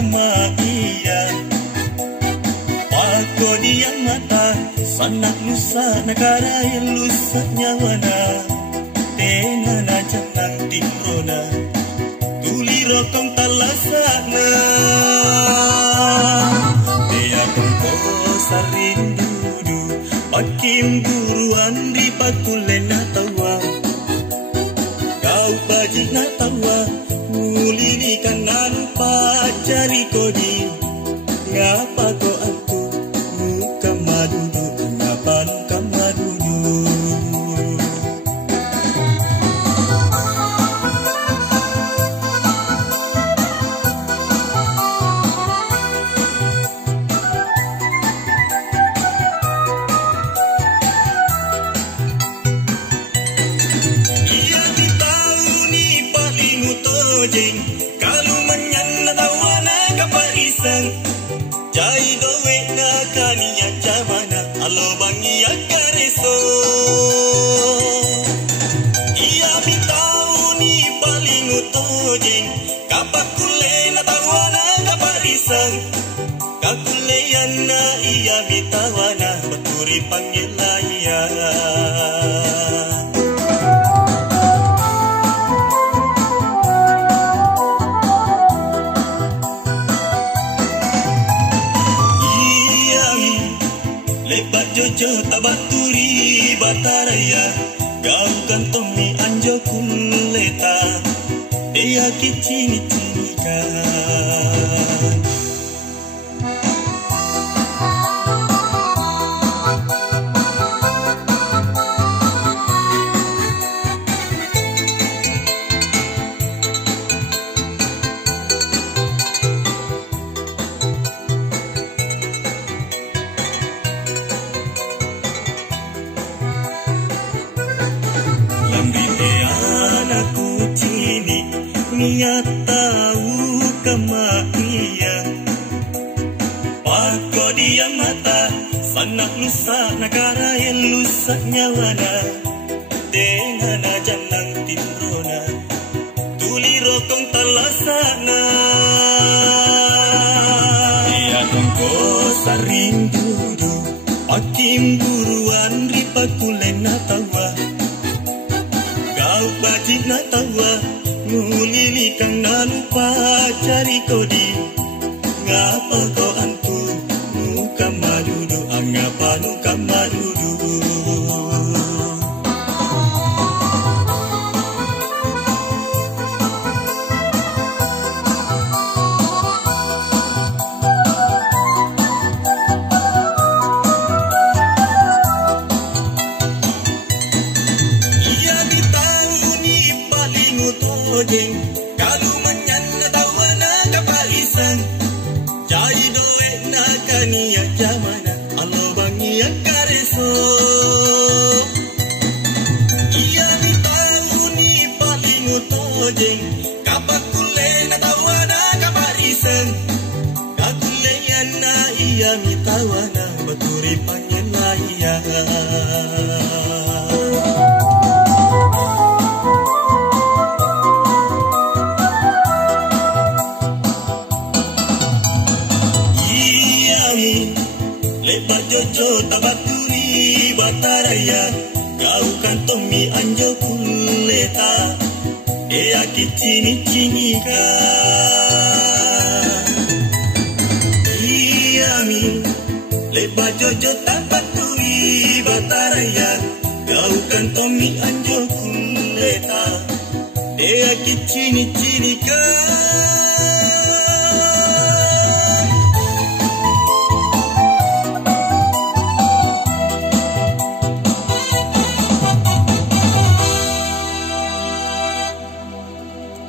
kama iya Pako dia mata sanak lusa negara yang lusa nyawana Dengan ajak nang timrona Tuli rokong talasana Dia kongko sarindudu Pakim buruan di patulen natawa Kau bajik natawa Mulilikan lupa cari kodi Ngapa kau aku muka madudu Ngapa muka madudu Ia ditau ni paling utojeng Kalau menyana tawana kaparisan Jai dowe na kaniya jamana Alo bangi akareso Ia bitau ni paling utojeng Kapakule na tawana kaparisan Kakuleyan na ia bitawana Baturi panggilaya Lebat jojo tabaturi bataraya Gau kantomi anjo kuleta Dia kicini cinikan Anakku cini niat tahu kemahia Pako dia mata sanak lusa negara yang lusa nyawana Dengan ajan nang timrona Tuli rokong talasana Dia kongko sarindudu Pakim buruan ripakulen natawa Kau bajik natawa Ngulilikan nalupa cari kodi Ngapa kau antu Muka madudu Ngapa muka madudu Kalau menyana tawana kaparisan Jai doe na kaniya jamana Alo bangi akareso Ia ni tahu ni paling utojeng Kapakule na tawana kaparisan Kakule yana ia mi tawana Baturi pangelaya Lebat jojo tabaturi bataraya Kau kantomi anjo kuleta Ea kicini-cinika Iami Lebat jojo tabaturi bataraya Kau kantomi anjo kuleta Ea kicini-cinika